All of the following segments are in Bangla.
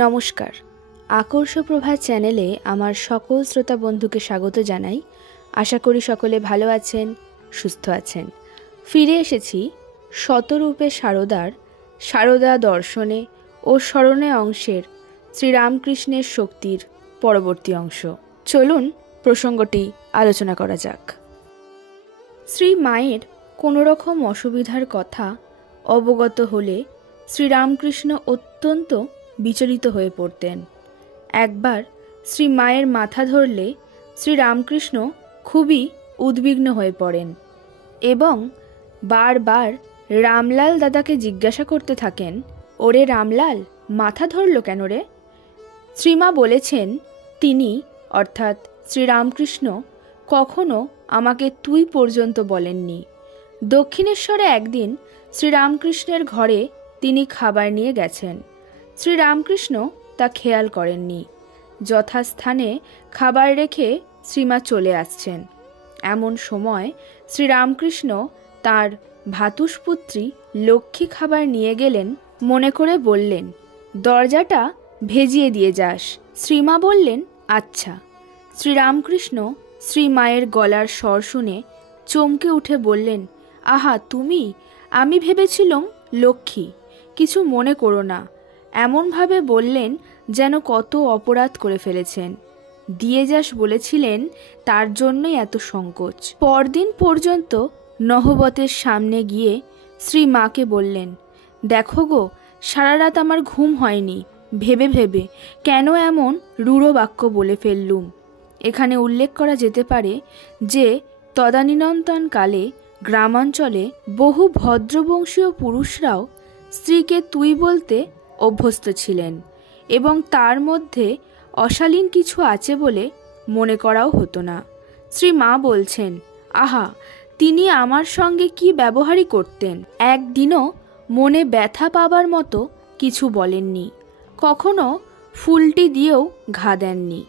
নমস্কার, আকর্ষ প্রভা চ্যানেলে আমার সকল শ্রোতা বন্ধুকে স্বাগত জানাই। আশা করি সকলে ভালো আছেন, সুস্থ আছেন। ফিরে এসেছি শতরূপে শারদার শারদা দর্শনে ও স্মরণে অংশের শ্রীরামকৃষ্ণের শক্তির পরবর্তী অংশ। চলুন প্রসঙ্গটি আলোচনা করা যাক। শ্রী মায়ের কোনো রকম অসুবিধার কথা অবগত হলে শ্রীরামকৃষ্ণ অত্যন্ত বিচলিত হয়ে পড়তেন। একবার শ্রী মায়ের মাথা ধরলে শ্রীরামকৃষ্ণ খুবই উদ্বিগ্ন হয়ে পড়েন এবং বারবার রামলাল দাদাকে জিজ্ঞাসা করতে থাকেন, ওরে রামলাল, মাথা ধরল কেন রে? শ্রীমা বলেছেন, তিনি অর্থাৎ শ্রীরামকৃষ্ণ কখনো আমাকে তুই পর্যন্ত বলেননি। দক্ষিণেশ্বরে একদিন শ্রীরামকৃষ্ণের ঘরে তিনি খাবার নিয়ে গেছেন। শ্রীরামকৃষ্ণ তা খেয়াল করেননি। যথাস্থানে খাবার রেখে শ্রীমা চলে আসছেন। এমন সময় শ্রীরামকৃষ্ণ তার ভাতুষপুত্রী লক্ষ্মী খাবার নিয়ে গেলেন। মনে করে বললেন, দরজাটা ভেজিয়ে দিয়ে যাস। শ্রীমা বললেন, আচ্ছা। শ্রীরামকৃষ্ণ শ্রী মায়ের গলার স্বর শুনে চমকে উঠে বললেন, আহা তুমি, আমি ভেবেছিলাম লক্ষ্মী, কিছু মনে করো না। এমনভাবে বললেন যেন কত অপরাধ করে ফেলেছেন। দিয়ে যাস বলেছিলেন, তার জন্যই এত সংকোচ। পরদিন পর্যন্ত নহবতের সামনে গিয়ে শ্রী মাকে বললেন, দেখো গো, সারা রাত আমার ঘুম হয়নি, ভেবে ভেবে কেন এমন রূঢ় বাক্য বলে ফেললুম। এখানে উল্লেখ করা যেতে পারে যে তদানীন্তন কালে গ্রামাঞ্চলে বহু ভদ্রবংশীয় পুরুষরাও স্ত্রীকে তুই বলতে অভ্যস্ত ছিলেন এবং তার মধ্যে অশালীন কিছু আছে বলে মনে করাও হতো না। শ্রী মা বলছেন, আহা, তিনি আমার সঙ্গে কি ব্যবহারই করতেন। একদিনও মনে ব্যথা পাবার মতো কিছু বলেননি, কখনো ফুলটি দিয়েও ঘা দেননি।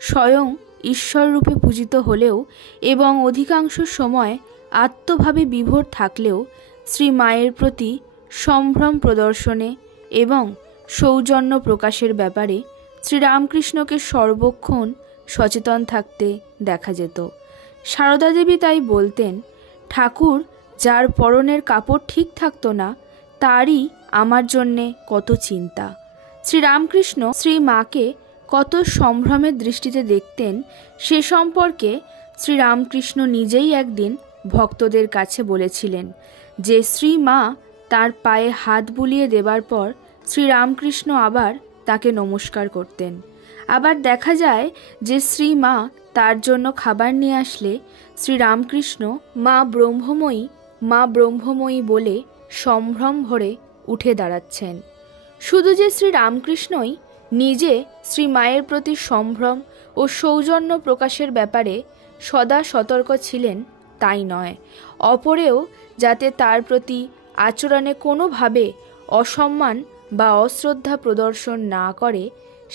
স্বয়ং ঈশ্বররূপে পূজিত হলেও এবং অধিকাংশ সময় আত্মভাবে বিভোর থাকলেও শ্রী মায়ের প্রতি সম্ভ্রম প্রদর্শনে এবং সৌজন্য প্রকাশের ব্যাপারে শ্রীরামকৃষ্ণকে সর্বক্ষণ সচেতন থাকতে দেখা যেত। সারদা দেবী তাই বলতেন, ঠাকুর যার পরনের কাপড় ঠিক থাকতো না, তারই আমার জন্যে কত চিন্তা। শ্রীরামকৃষ্ণ শ্রী মাকে কত সম্ভ্রমের দৃষ্টিতে দেখতেন সে সম্পর্কে শ্রীরামকৃষ্ণ নিজেই একদিন ভক্তদের কাছে বলেছিলেন যে শ্রী মা তার পায়ে হাত বুলিয়ে দেবার পর শ্রীরামকৃষ্ণ আবার তাকে নমস্কার করতেন। আবার দেখা যায় যে শ্রী মা তার জন্য খাবার নিয়ে আসলে শ্রীরামকৃষ্ণ মা ব্রহ্মময়ী, মা ব্রহ্মময়ী বলে সম্ভ্রম ভরে উঠে দাঁড়াচ্ছেন। শুধু যে শ্রীরামকৃষ্ণই নিজে শ্রী মায়ের প্রতি সম্ভ্রম ও সৌজন্য প্রকাশের ব্যাপারে সদা সতর্ক ছিলেন তাই নয়, অপরেও যাতে তার প্রতি আচরণে কোনোভাবে অসম্মান বা অশ্রদ্ধা প্রদর্শন না করে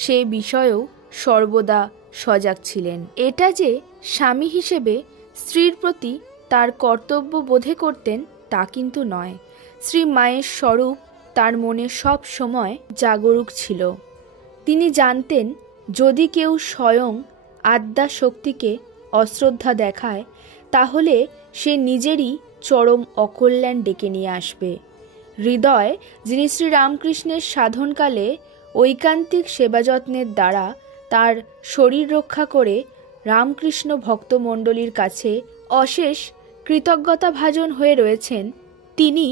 সে বিষয়েও সর্বদা সজাগ ছিলেন। এটা যে স্বামী হিসেবে স্ত্রীর প্রতি তার কর্তব্য বোধে করতেন তা কিন্তু নয়। শ্রী মায়ের স্বরূপ তার মনে সব সময় জাগরুক ছিল। তিনি জানতেন, যদি কেউ স্বয়ং আদ্যা শক্তিকে অশ্রদ্ধা দেখায় তাহলে সে নিজেরই চরম অকল্যাণ ডেকে নিয়ে আসবে। হৃদয়, যিনি শ্রীরামকৃষ্ণের সাধনকালে ঐকান্তিক সেবাযত্নের দ্বারা তার শরীর রক্ষা করে রামকৃষ্ণ ভক্তমণ্ডলীর কাছে অশেষ কৃতজ্ঞতাভাজন হয়ে রয়েছেন, তিনি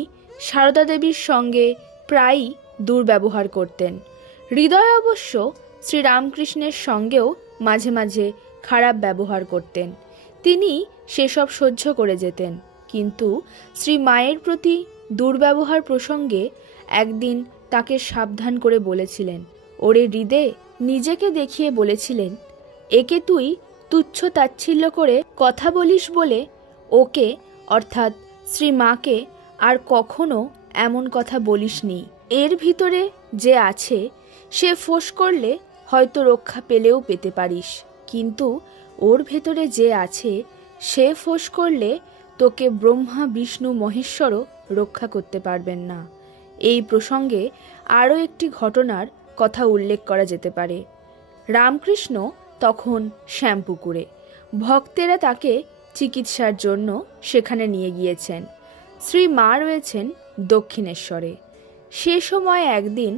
সারদা দেবীর সঙ্গে প্রায়ই দুর্ব্যবহার করতেন। হৃদয় অবশ্য শ্রীরামকৃষ্ণের সঙ্গেও মাঝে মাঝে খারাপ ব্যবহার করতেন। তিনি সেসব সহ্য করে যেতেন, কিন্তু শ্রী মায়ের প্রতি দুর্ব্যবহার প্রসঙ্গে একদিন তাকে সাবধান করে বলেছিলেন, ওরে হৃদে, নিজেকে দেখিয়ে বলেছিলেন, একে তুই তুচ্ছ তাচ্ছিল্য করে কথা বলিস বলে ওকে অর্থাৎ শ্রী মাকে আর কখনো এমন কথা বলিসনি। এর ভিতরে যে আছে সে ফোঁস করলে হয়তো রক্ষা পেলেও পেতে পারিস, কিন্তু ওর ভেতরে যে আছে সে ফোঁস করলে তোকে ব্রহ্মা বিষ্ণু মহেশ্বরও রক্ষা করতে পারবেন না। এই প্রসঙ্গে আরও একটি ঘটনার কথা উল্লেখ করা যেতে পারে। রামকৃষ্ণ তখন শ্যামপুকুরে, ভক্তেরা তাকে চিকিৎসার জন্য সেখানে নিয়ে গিয়েছেন। শ্রী মা রয়েছেন দক্ষিণেশ্বরে। সে সময় একদিন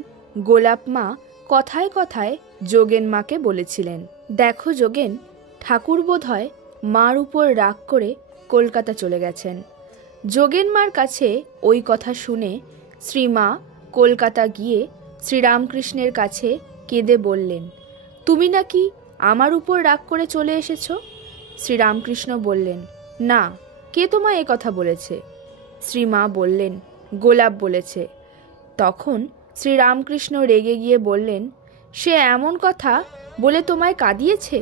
গোলাপ মা কথায় কথায় যোগেন মাকে বলেছিলেন, দেখো যোগেন, ঠাকুর বোধহয় মার উপর রাগ করে কলকাতা চলে গেছেন। যোগেন মার কাছে ওই কথা শুনে শ্রীমা কলকাতা গিয়ে শ্রীরামকৃষ্ণের কাছে কেঁদে বললেন, তুমি নাকি আমার উপর রাগ করে চলে এসেছ? শ্রীরামকৃষ্ণ বললেন, না, কে তোমায় এ কথা বলেছে? শ্রীমা বললেন, গোলাপ বলেছে। তখন শ্রীরামকৃষ্ণ রেগে গিয়ে বললেন, সে এমন কথা বলে তোমায় কাঁদিয়েছে?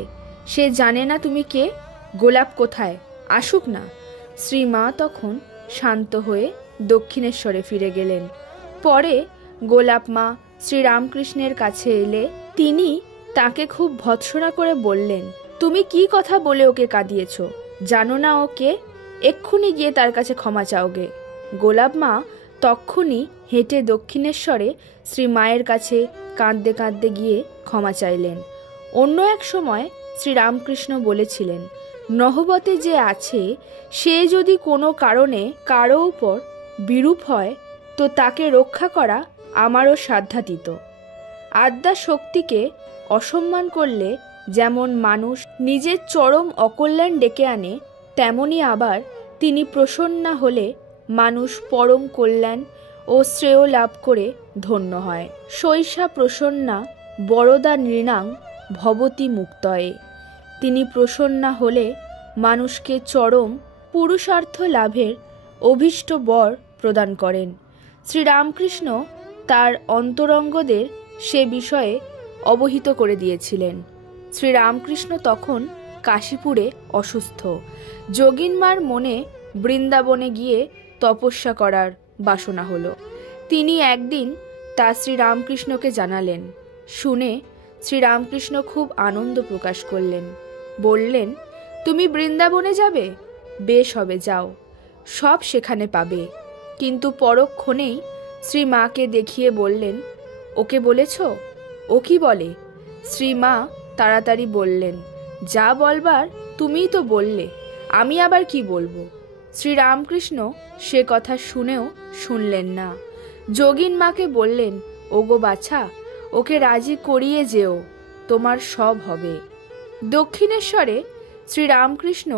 সে জানে না তুমি কে? গোলাপ কোথায়? আসুক না। শ্রীমা তখন শান্ত হয়ে দক্ষিণেশ্বরে ফিরে গেলেন। পরে গোলাপ মা শ্রীরামকৃষ্ণের কাছে এলে তিনি তাকে খুব ভৎসনা করে বললেন, তুমি কি কথা বলে ওকে কাঁদিয়েছ? জানো না ও কে? এক্ষুনি গিয়ে তার কাছে ক্ষমা চাওগে। গোলাপ মা তক্ষুনি হেঁটে দক্ষিণেশ্বরে শ্রীমায়ের কাছে কাঁদতে কাঁদতে গিয়ে ক্ষমা চাইলেন। অন্য এক সময় শ্রীরামকৃষ্ণ বলেছিলেন, নহবতে যে আছে সে যদি কোনো কারণে কারো উপর বিরূপ হয় তো তাকে রক্ষা করা আমারও সাধ্যাতীত। আদ্যা শক্তিকে অসম্মান করলে যেমন মানুষ নিজের চরম অকল্যাণ ডেকে আনে, তেমনি আবার তিনি প্রসন্ন হলে মানুষ পরম কল্যাণ ও শ্রেয় লাভ করে ধন্য হয়। শৈশা প্রসন্না বরদা নৃণাং ভবতি মুক্তয়ে। তিনি প্রসন্না হলে মানুষকে চরম পুরুষার্থ লাভের অভীষ্ট বর প্রদান করেন। শ্রীরামকৃষ্ণ তার অন্তরঙ্গদের সে বিষয়ে অবহিত করে দিয়েছিলেন। শ্রীরামকৃষ্ণ তখন কাশীপুরে অসুস্থ। যোগিনমার মনে বৃন্দাবনে গিয়ে তপস্যা করার বাসনা হলো। তিনি একদিন তা শ্রীরামকৃষ্ণকে জানালেন। শুনে শ্রীরামকৃষ্ণ খুব আনন্দ প্রকাশ করলেন। বললেন, তুমি বৃন্দাবনে যাবে? বেশ হবে, যাও, সব সেখানে পাবে। কিন্তু পরক্ষণেই শ্রীমাকে দেখিয়ে বললেন, ওকে বলেছ? ও কি বলে? শ্রীমা তাড়াতাড়ি বললেন, যা বলবার তুমিই তো বললে, আমি আবার কি বলবো? শ্রীরামকৃষ্ণ সে কথা শুনেও শুনলেন না। যোগিন মাকে বললেন, ওগো বাছা, ওকে রাজি করিয়ে যেও, তোমার সব হবে। দক্ষিণেশ্বরে শ্রীরামকৃষ্ণ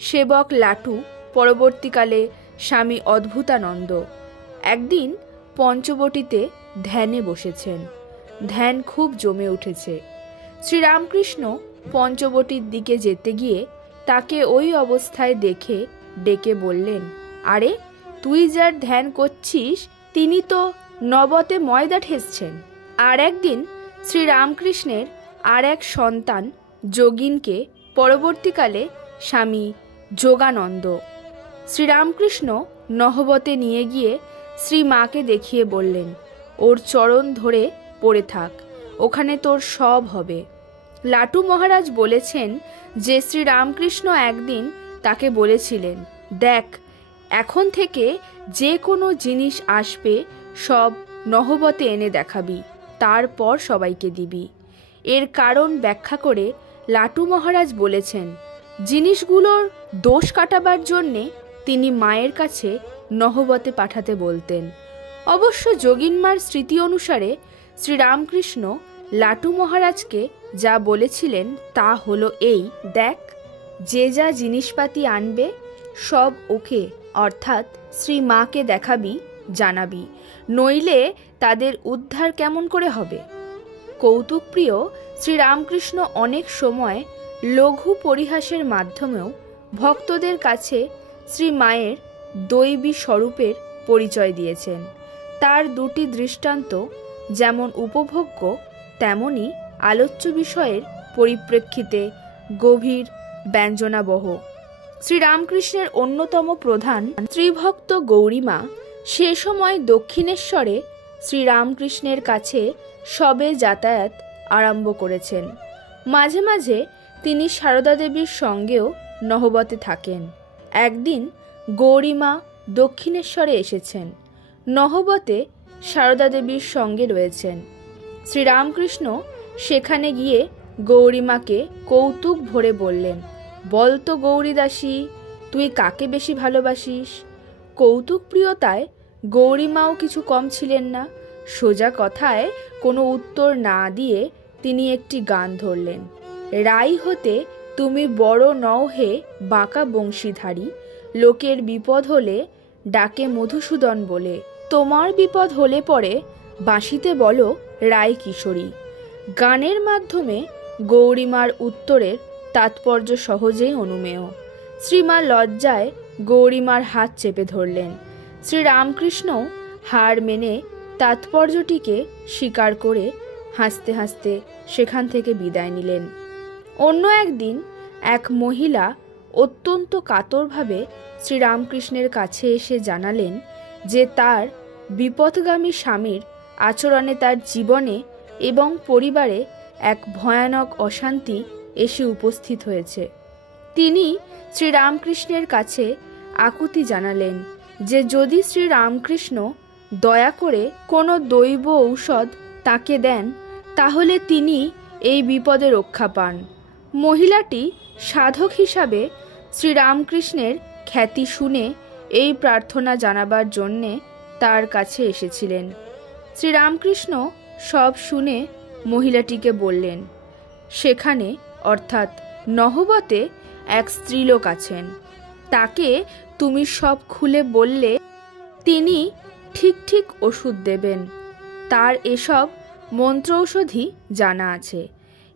সেবক লাটু, পরবর্তীকালে স্বামী অদ্ভুতানন্দ, একদিন পঞ্চবটিতে ধ্যানে বসেছেন। ধ্যান খুব জমে উঠেছে। শ্রীরামকৃষ্ণ পঞ্চবটির দিকে যেতে গিয়ে তাকে ওই অবস্থায় দেখে ডেকে বললেন, আরে তুই যার ধ্যান করছিস তিনি তো নবতে ময়দা ঠেসছেন। আর একদিন শ্রীরামকৃষ্ণের আর এক সন্তান যোগিনকে, পরবর্তীকালে স্বামী যোগানন্দ, শ্রীরামকৃষ্ণ নহবতে নিয়ে গিয়ে শ্রীমাকে দেখিয়ে বললেন, ওর চরণ ধরে পড়ে থাক, ওখানে তোর সব হবে। লাটু মহারাজ বলেছেন যে শ্রীরামকৃষ্ণ একদিন তাকে বলেছিলেন, দেখ, এখন থেকে যে কোনো জিনিস আসবে সব নহবতে এনে দেখাবি, তারপর সবাইকে দিবি। এর কারণ ব্যাখ্যা করে লাটু মহারাজ বলেছেন, জিনিসগুলোর দোষ কাটাবার জন্যে তিনি মায়ের কাছে নহবতে পাঠাতে বলতেন। অবশ্য যোগিনমার স্মৃতি অনুসারে শ্রীরামকৃষ্ণ লাটু মহারাজকে যা বলেছিলেন তা হলো এই, দেখ, যে যা জিনিসপাতি আনবে সব ওকে অর্থাৎ শ্রীমাকে দেখাবি, জানাবি, নইলে তাদের উদ্ধার কেমন করে হবে। কৌতুকপ্রিয় শ্রীরামকৃষ্ণ অনেক সময় লঘু পরিহাসের মাধ্যমেও ভক্তদের কাছে শ্রীমায়ের দৈবী স্বরূপের পরিচয় দিয়েছেন। তার দুটি দৃষ্টান্ত যেমন উপভোগ্য তেমনি আলোচ্য বিষয়ের পরিপ্রেক্ষিতে গভীর ব্যঞ্জনাবহ। শ্রীরামকৃষ্ণের অন্যতম প্রধান স্ত্রীভক্ত গৌরীমা সে সময় দক্ষিণেশ্বরে শ্রীরামকৃষ্ণের কাছে সবে যাতায়াত আরম্ভ করেছেন। মাঝে মাঝে তিনি সারদা দেবীর সঙ্গেও নহবতে থাকেন। একদিন গৌরীমা দক্ষিণেশ্বরে এসেছেন। নহবতে সারদা দেবীর সঙ্গে রয়েছেন। শ্রীরামকৃষ্ণ সেখানে গিয়ে গৌরীমাকে কৌতুক ভরে বললেন, বল তো গৌরীদাসী, তুই কাকে বেশি ভালোবাসিস? কৌতুক প্রিয়তায় গৌরীমাও কিছু কম ছিলেন না। সোজা কথায় কোনো উত্তর না দিয়ে তিনি একটি গান ধরলেন। রাই হতে তুমি বড় নও হে বাঁকা বংশীধারী, লোকের বিপদ হলে ডাকে মধুসূদন বলে, তোমার বিপদ হলে পরে বাঁশিতে বলো রায় কিশোরী। গানের মাধ্যমে গৌরীমার উত্তরের তাৎপর্য সহজেই অনুমেয়। শ্রীমা লজ্জায় গৌরীমার হাত চেপে ধরলেন। শ্রীরামকৃষ্ণ হার মেনে তাৎপর্যটিকে স্বীকার করে হাসতে হাসতে সেখান থেকে বিদায় নিলেন। অন্য একদিন এক মহিলা অত্যন্ত কাতরভাবে শ্রীরামকৃষ্ণের কাছে এসে জানালেন যে তার বিপথগামী স্বামীর আচরণে তার জীবনে এবং পরিবারে এক ভয়ানক অশান্তি এসে উপস্থিত হয়েছে। তিনি শ্রীরামকৃষ্ণের কাছে আকুতি জানালেন যে যদি শ্রীরামকৃষ্ণ দয়া করে কোনো দৈব ঔষধ তাকে দেন তাহলে তিনি এই বিপদে রক্ষা পান। মহিলাটি সাধক হিসাবে শ্রীরামকৃষ্ণের খ্যাতি শুনে এই প্রার্থনা জানাবার জন্যে তার কাছে এসেছিলেন। শ্রীরামকৃষ্ণ সব শুনে মহিলাটিকে বললেন, সেখানে অর্থাৎ নহবতে এক স্ত্রীলোক আছেন, তাকে তুমি সব খুলে বললে তিনি ঠিক ঠিক ওষুধ দেবেন। তার এসব মন্ত্র ঔষধি জানা আছে।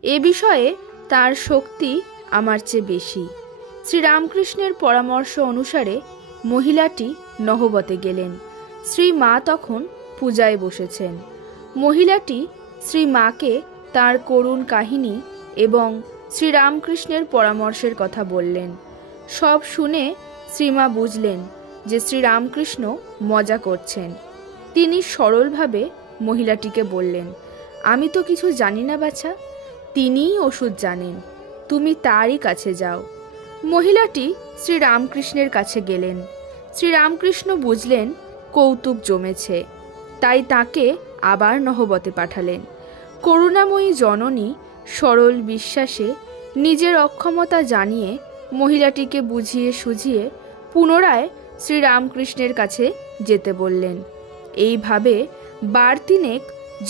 এ বিষয়ে তার শক্তি আমার চেয়ে বেশি। শ্রীরামকৃষ্ণের পরামর্শ অনুসারে মহিলাটি নহবতে গেলেন। শ্রী মা তখন পূজায় বসেছেন। মহিলাটি শ্রী মাকে তার করুণ কাহিনী এবং শ্রীরামকৃষ্ণের পরামর্শের কথা বললেন। সব শুনে শ্রীমা বুঝলেন যে শ্রীরামকৃষ্ণ মজা করছেন। তিনি সরলভাবে মহিলাটিকে বললেন, আমি তো কিছু জানি না বাছা, তিনিই ওষুধ জানেন, তুমি তারই কাছে যাও। মহিলাটি শ্রীরামকৃষ্ণের কাছে গেলেন। শ্রীরামকৃষ্ণ বুঝলেন কৌতুক জমেছে, তাই তাকে আবার নহবতে পাঠালেন। করুণাময়ী জননী সরল বিশ্বাসে নিজের অক্ষমতা জানিয়ে মহিলাটিকে বুঝিয়ে সুঝিয়ে পুনরায় শ্রীরামকৃষ্ণের কাছে যেতে বললেন। এইভাবে বার তিনেক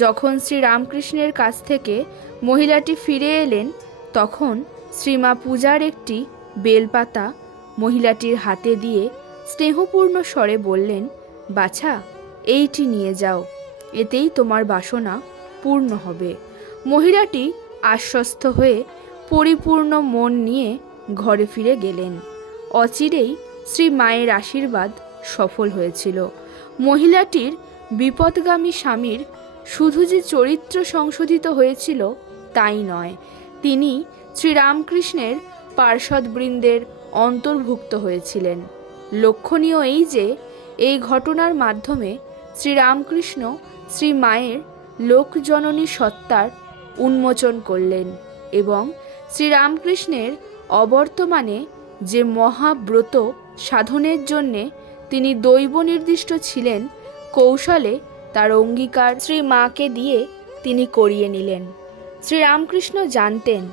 যখন শ্রীরামকৃষ্ণের কাছ থেকে মহিলাটি ফিরে এলেন তখন শ্রীমা পূজার একটি বেলপাতা মহিলাটির হাতে দিয়ে স্নেহপূর্ণ স্বরে বললেন, বাছা, এইটি নিয়ে যাও, এতেই তোমার বাসনা পূর্ণ হবে। মহিলাটি আশ্বস্ত হয়ে পরিপূর্ণ মন নিয়ে ঘরে ফিরে গেলেন। অচিরেই শ্রী মায়ের আশীর্বাদ সফল হয়েছিল। মহিলাটির বিপদগামী স্বামীর শুধু যে চরিত্র সংশোধিত হয়েছিল তাই নয়, তিনি শ্রীরামকৃষ্ণের পার্ষদবৃন্দের অন্তর্ভুক্ত হয়েছিলেন। লক্ষণীয় এই যে এই ঘটনার মাধ্যমে শ্রীরামকৃষ্ণ শ্রী মায়ের লোকজননী সত্তার উন্মোচন করলেন এবং শ্রীরামকৃষ্ণের অবর্তমানে যে মহাব্রত সাধনের জন্যে তিনি দৈব নির্দিষ্ট ছিলেন, কৌশলে তার অঙ্গীকার শ্রী মাকে দিয়ে তিনি করিয়ে নিলেন। শ্রীরামকৃষ্ণ জানতেন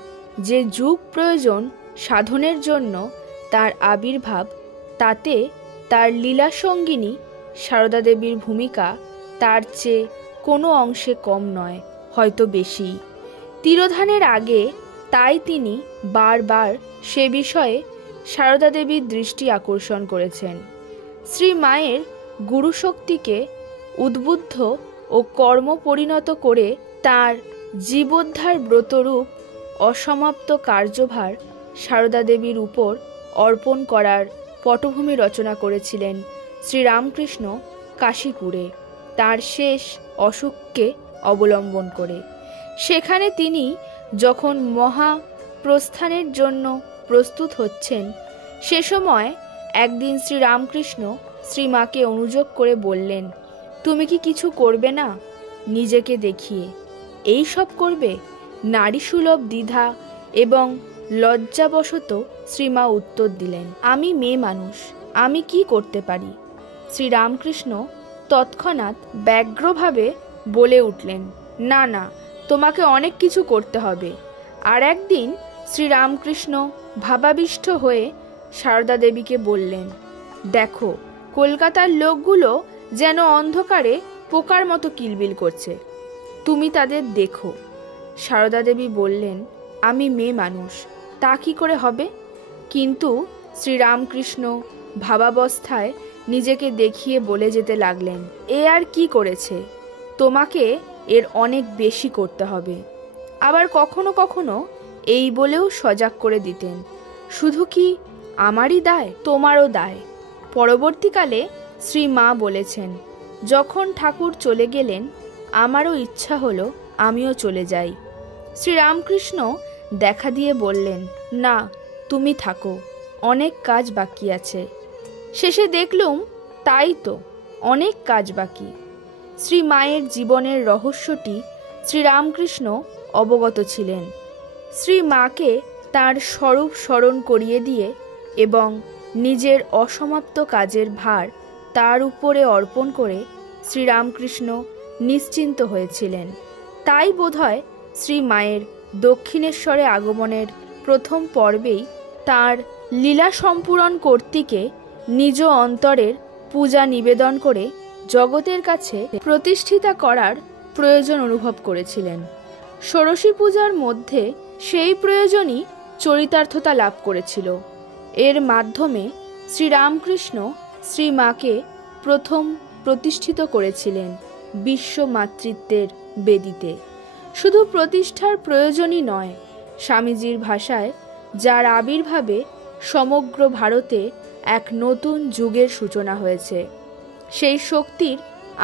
যে যুগ প্রয়োজন সাধনের জন্য তার আবির্ভাব, তাতে তার লীলাসঙ্গিনী সারদা দেবীর ভূমিকা তার চেয়ে কোনো অংশে কম নয়, হয়তো বেশি। তিরোধানের আগে তাই তিনি বারবার সে বিষয়ে সারদা দেবীর দৃষ্টি আকর্ষণ করেছেন। শ্রী মায়ের গুরুশক্তিকে উদ্বুদ্ধ ও কর্ম পরিণত করে তার জীবোদ্ধার ব্রতরূপ অসমাপ্ত কার্যভার সারদা দেবীর উপর অর্পণ করার পটভূমি রচনা করেছিলেন শ্রীরামকৃষ্ণ কাশীপুরে তার শেষ অসুখকে অবলম্বন করে। সেখানে তিনি যখন মহাপ্রস্থানের জন্য প্রস্তুত হচ্ছেন, সে সময় একদিন শ্রীরামকৃষ্ণ শ্রীমাকে অনুযোগ করে বললেন, তুমি কি কিছু করবে না? নিজেকে দেখিয়ে এই সব করবে? নারীসুলভ দ্বিধা এবং লজ্জাবশত শ্রীমা উত্তর দিলেন, আমি মেয়ে মানুষ, আমি কি করতে পারি? শ্রীরামকৃষ্ণ তৎক্ষণাৎ ব্যগ্রভাবে বলে উঠলেন, না না, তোমাকে অনেক কিছু করতে হবে। আর একদিন শ্রীরামকৃষ্ণ ভাবাবিষ্ট হয়ে সারদা দেবীকে বললেন, দেখো, কলকাতার লোকগুলো যেন অন্ধকারে পোকার মতো কিলবিল করছে, তুমি তাদের দেখো। সারদা দেবী বললেন, আমি মেয়ে মানুষ, তা কি করে হবে? কিন্তু শ্রীরামকৃষ্ণ ভাবাবস্থায় নিজেকে দেখিয়ে বলে যেতে লাগলেন, এ আর কি করেছে, তোমাকে এর অনেক বেশি করতে হবে। আবার কখনো কখনো এই বলেও সজাগ করে দিতেন, শুধু কি আমারই দায়, তোমারও দায়। পরবর্তীকালে শ্রী মা বলেছেন, যখন ঠাকুর চলে গেলেন আমারও ইচ্ছা হলো আমিও চলে যাই। শ্রীরামকৃষ্ণ দেখা দিয়ে বললেন, না, তুমি থাকো, অনেক কাজ বাকি আছে। শেষে দেখলুম তাই তো, অনেক কাজ বাকি। শ্রী মায়ের জীবনের রহস্যটি শ্রীরামকৃষ্ণ অবগত ছিলেন। শ্রী মাকে তাঁর স্বরূপ স্মরণ করিয়ে দিয়ে এবং নিজের অসমাপ্ত কাজের ভার তার উপরে অর্পণ করে শ্রীরামকৃষ্ণ নিশ্চিন্ত হয়েছিলেন। তাই বোধহয় শ্রী মায়ের দক্ষিণেশ্বরে আগমনের প্রথম পর্বেই তাঁর লীলা সম্পূরণ কর্তৃকে নিজ অন্তরের পূজা নিবেদন করে জগতের কাছে প্রতিষ্ঠিতা করার প্রয়োজন অনুভব করেছিলেন। ষোড়শী পূজার মধ্যে সেই প্রয়োজনই চরিতার্থতা লাভ করেছিল। এর মাধ্যমে শ্রীরামকৃষ্ণ শ্রী মাকে প্রথম প্রতিষ্ঠিত করেছিলেন বিশ্ব মাতৃত্বের বেদিতে। শুধু প্রতিষ্ঠার প্রয়োজনই নয়, স্বামীজির ভাষায় যার আবির্ভাবে সমগ্র ভারতে এক নতুন যুগের সূচনা হয়েছে, সেই শক্তির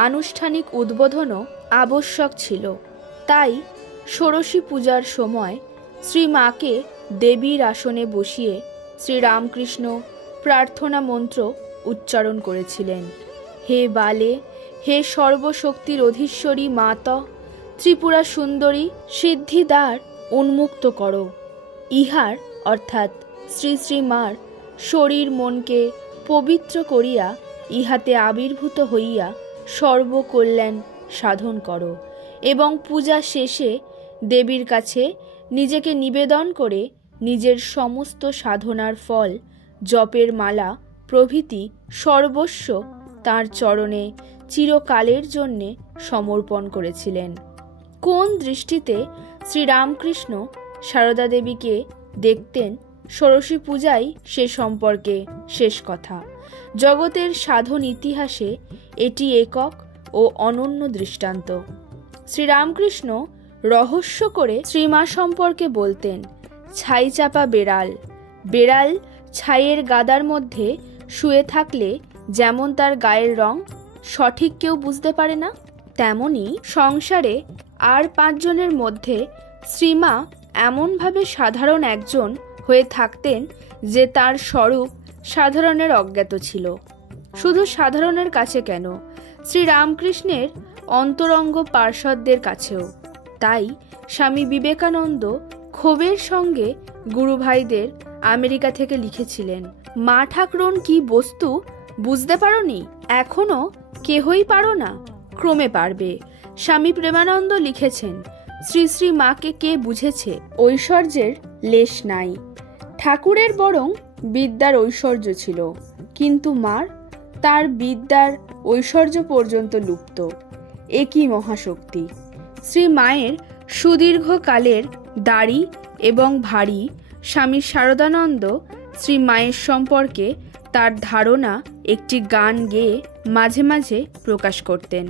আনুষ্ঠানিক উদ্বোধনও আবশ্যক ছিল। তাই ষোড়শী পূজার সময় শ্রী মাকে দেবীর আসনে বসিয়ে শ্রীরামকৃষ্ণ প্রার্থনা মন্ত্র উচ্চারণ করেছিলেন, হে বালে, হে সর্বশক্তির অধীশ্বরী মাতা, ত্রিপুরা সুন্দরী, সিদ্ধিদ্বার উন্মুক্ত করো। ইহার অর্থাৎ শ্রী শ্রী মার শরীর মনকে পবিত্র করিয়া ইহাতে আবির্ভূত হইয়া সর্বকল্যাণ সাধন করো এবং পূজা শেষে দেবীর কাছে নিজেকে নিবেদন করে নিজের সমস্ত সাধনার ফল, জপের মালা প্রভৃতি সর্বস্ব তাঁর চরণে চিরকালের জন্যে সমর্পণ করেছিলেন। কোন দৃষ্টিতে শ্রীরামকৃষ্ণ সারদা দেবীকে দেখতেন, ষোড়শী পূজাই সে সম্পর্কে শেষ কথা। জগতের সাধন ইতিহাসে এটি একক ও অনন্য দৃষ্টান্ত। শ্রীরামকৃষ্ণ রহস্য করে শ্রীমা সম্পর্কে বলতেন, ছাই চাপা বেড়াল, বেড়াল ছাইয়ের গাদার মধ্যে শুয়ে থাকলে যেমন তার গায়ের রং সঠিক কেউ বুঝতে পারে না, তেমনি সংসারে আর 5 জনের মধ্যে শ্রীমা এমনভাবে সাধারণ একজন হয়ে থাকতেন যে তার স্বরূপ সাধারণের অজ্ঞাত ছিল। শুধু সাধারণের কাছে কেন, শ্রীরামকৃষ্ণের অন্তরঙ্গ পার্ষদদের কাছেও। তাই স্বামী বিবেকানন্দ ক্ষোভের সঙ্গে গুরুভাইদের আমেরিকা থেকে লিখেছিলেন, মা ঠাকরুন কি বস্তু বুঝতে পারোনি? এখনো কেহই পারো না, ক্রমে পারবে। স্বামী প্রেমানন্দ লিখেছেন, শ্রী শ্রী মাকে কে বুঝেছে, ঐশ্বর্যের লেশ নাই। ঠাকুরের বরং বিদ্যার ঐশ্বর্য ছিল, কিন্তু মার তার বিদ্যার ঐশ্বর্য পর্যন্ত লুপ্ত। এ কি মহাশক্তি! শ্রী মায়ের সুদীর্ঘকালের দাড়ি এবং ভারী স্বামী শারদানন্দ শ্রী মায়ের সম্পর্কে তার ধারণা একটি গান গেয়ে মাঝে মাঝে প্রকাশ করতেন।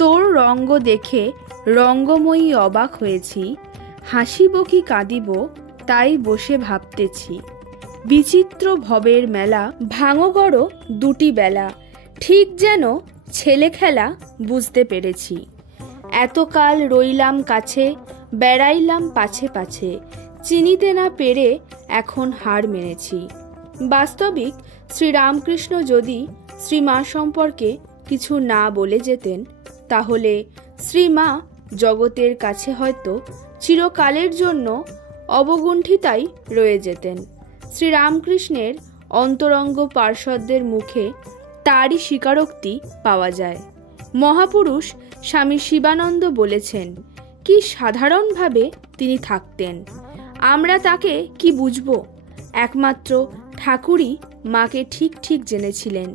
তোর রঙ্গ দেখে রঙ্গময়ী অবাক হয়েছি, হাসিব কি কাঁদিব তাই বসে ভাবতেছি। বিচিত্র ভবের মেলা, ভাঙো গড় 2টি বেলা, ঠিক যেন ছেলে খেলা বুঝতে পেরেছি। এতকাল রইলাম কাছে, বেড়াইলাম পাছে পাছে, চিনিতে না পেরে এখন হার মেনেছি। বাস্তবিক শ্রীরামকৃষ্ণ যদি শ্রীমা সম্পর্কে কিছু না বলে যেতেন, তাহলে শ্রীমা জগতের কাছে হয়তো চিরকালের জন্য অবগুণ্ঠিতাই রয়ে যেতেন। শ্রীরামকৃষ্ণের অন্তরঙ্গ পার্ষদদের মুখে তারই স্বীকারোক্তি পাওয়া যায়। মহাপুরুষ স্বামী শিবানন্দ বলেছেন, কি সাধারণভাবে তিনি থাকতেন। আমরা তাকে কি বুঝব? একমাত্র ঠাকুরই মাকে ঠিক ঠিক জেনেছিলেন।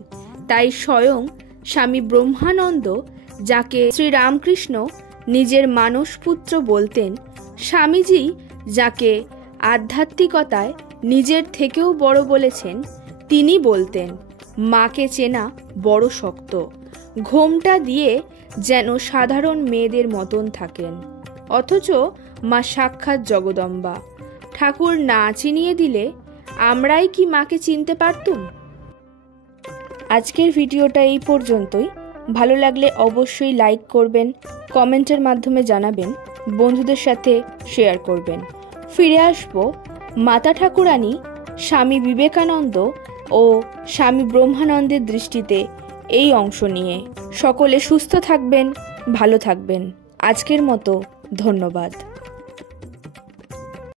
তাই স্বয়ং স্বামী ব্রহ্মানন্দ, যাকে শ্রীরামকৃষ্ণ নিজের মানসপুত্র বলতেন, স্বামীজি যাকে আধ্যাত্মিকতায় নিজের থেকেও বড় বলেছেন, তিনি বলতেন, মাকে চেনা বড় শক্ত, ঘোমটা দিয়ে যেন সাধারণ মেয়েদের মতন থাকেন, অথচ মা সাক্ষাৎ জগদম্বা। ঠাকুর না চিনিয়ে দিলে আমরাই কি মাকে চিনতে পারতুম? আজকের ভিডিওটা এই পর্যন্তই। ভালো লাগলে অবশ্যই লাইক করবেন, কমেন্টের মাধ্যমে জানাবেন, বন্ধুদের সাথে শেয়ার করবেন। ফিরে আসবো মাতা ঠাকুরানী, স্বামী বিবেকানন্দ ও স্বামী ব্রহ্মানন্দের দৃষ্টিতে এই অংশ নিয়ে। সকলে সুস্থ থাকবেন, ভালো থাকবেন। আজকের মতো ধন্যবাদ।